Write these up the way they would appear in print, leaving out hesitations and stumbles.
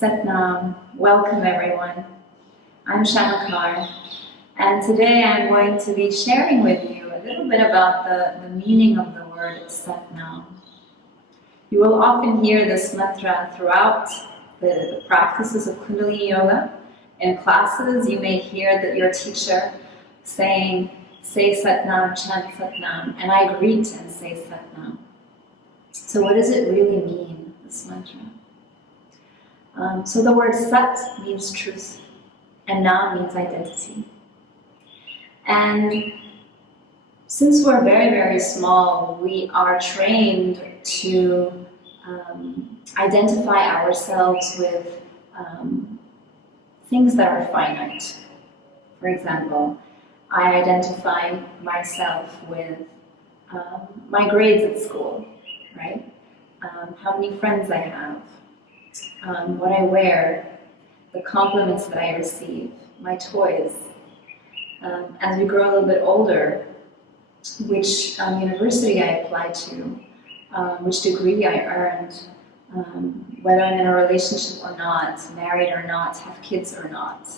Sat Naam. Welcome everyone. I'm Shamakar, and today I'm going to be sharing with you a little bit about the meaning of the word Sat Naam. You will often hear this mantra throughout the practices of Kundalini Yoga. In classes, you may hear that your teacher saying, say Sat Naam, chant Sat Naam, and I greet and say Sat Naam. So what does it really mean, this mantra? So the word Sat means truth, and Naam means identity. And since we're very, very small, we are trained to identify ourselves with things that are finite. For example, I identify myself with my grades at school, right? How many friends I have, what I wear, the compliments that I receive, my toys. As we grow a little bit older, which university I applied to, which degree I earned, whether I'm in a relationship or not, married or not, have kids or not.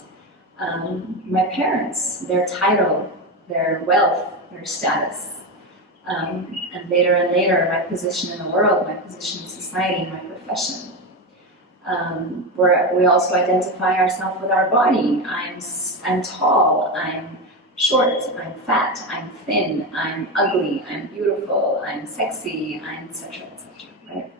My parents, their title, their wealth, their status. And later, my position in the world, my position in society, my profession. Where we also identify ourselves with our body. I'm tall, I'm short, I'm fat, I'm thin, I'm ugly, I'm beautiful, I'm sexy, I'm etc., right?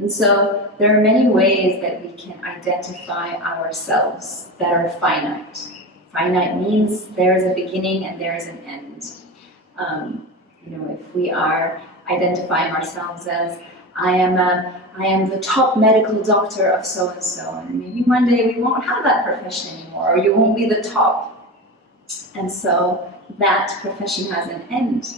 And so there are many ways that we can identify ourselves that are finite. Finite means there is a beginning and there is an end. If we are identifying ourselves as I am the top medical doctor of so-and-so, and maybe one day we won't have that profession anymore, or you won't be the top. And so that profession has an end.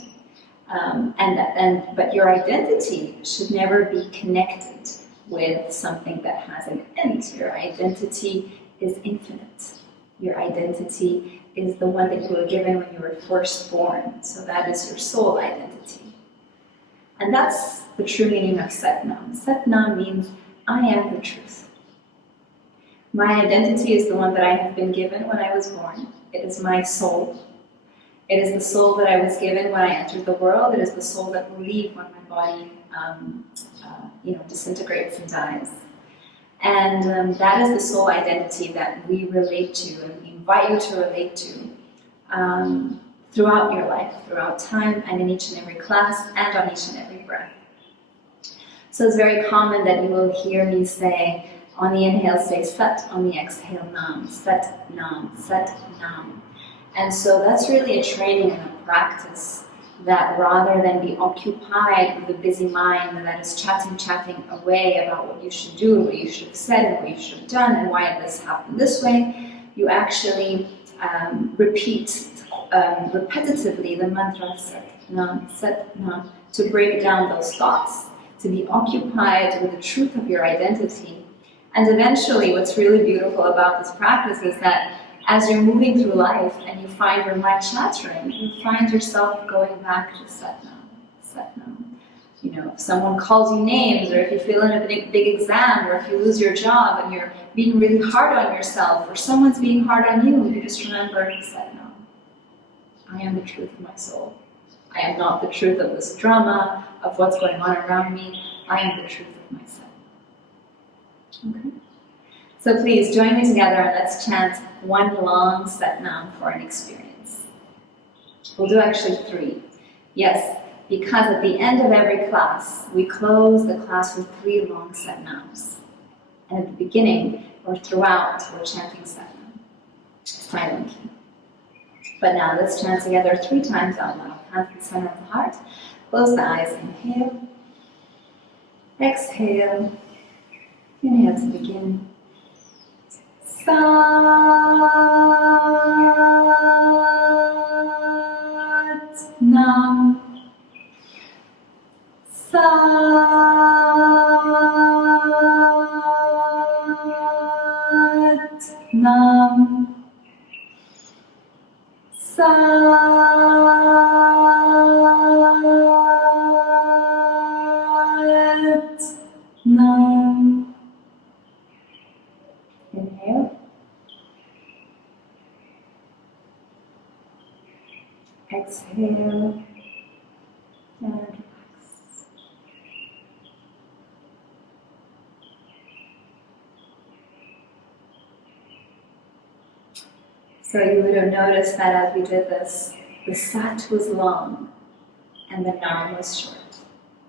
But your identity should never be connected with something that has an end. Your identity is infinite. Your identity is the one that you were given when you were first born. So that is your soul identity. And that's the true meaning of Sat Naam. Sat Naam means I am the truth. My identity is the one that I have been given when I was born. It is my soul. It is the soul that I was given when I entered the world. It is the soul that will leave when my body disintegrates and dies. And that is the soul identity that we relate to, and we invite you to relate to throughout your life, throughout time, and in each and every class, and on each and every breath. So it's very common that you will hear me say, on the inhale say Sat, on the exhale Naam, Sat Naam, Sat Naam. And so that's really a training and a practice that rather than be occupied with a busy mind that is chatting away about what you should do, what you should have said, and what you should have done, and why this happened this way, you actually repeat repetitively the mantra Sat Naam, to break down those thoughts, to be occupied with the truth of your identity. And eventually, what's really beautiful about this practice is that as you're moving through life and you find your mind chattering, you find yourself going back to Sat Naam, Sat Naam. If someone calls you names, or if you fail in a big exam, or if you lose your job and you're being really hard on yourself, or someone's being hard on you just remember Sat Naam. I am the truth of my soul. I am not the truth of this drama, of what's going on around me. I am the truth of myself. Okay? So please join me together and let's chant one long Sat Naam for an experience. We'll do actually 3. Yes, because at the end of every class, we close the class with 3 long Sat Naams. And at the beginning, or throughout, we're chanting Sat Naam, silently. But now let's chant together 3 times out loud. Hands in the center of the heart. Close the eyes. Inhale. Exhale. Inhale to begin. Sat Naam. Sat Naam. Sat Naam. Exhale and relax. So you would have noticed that as we did this, the Sat was long and the Naam was short.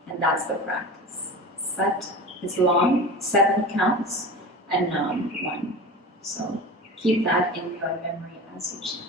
And that's the practice. Sat is long, 7 counts, and Naam 1. So keep that in your memory as you chant.